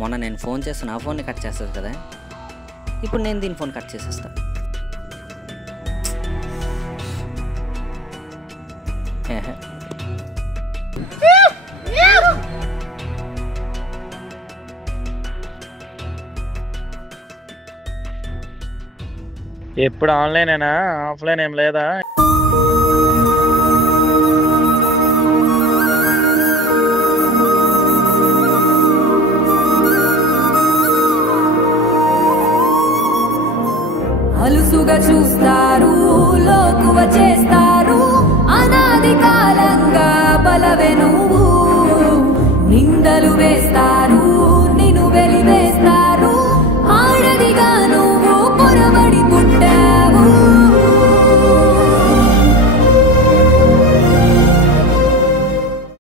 మొన్న నేను ఫోన్ చేస్తే నా ఫోన్ని కట్ చేస్తుంది కదా, ఇప్పుడు నేను దీని ఫోన్ కట్ చేసేస్తా. ఎప్పుడు ఆన్లైనేనా, ఆఫ్లైన్ ఏం లేదా? అలుసుగా చూస్తారు, లోకువ చేస్తారు, అనాది కాలంగా బలవే నువ్వు. నిందలు వేస్తారు,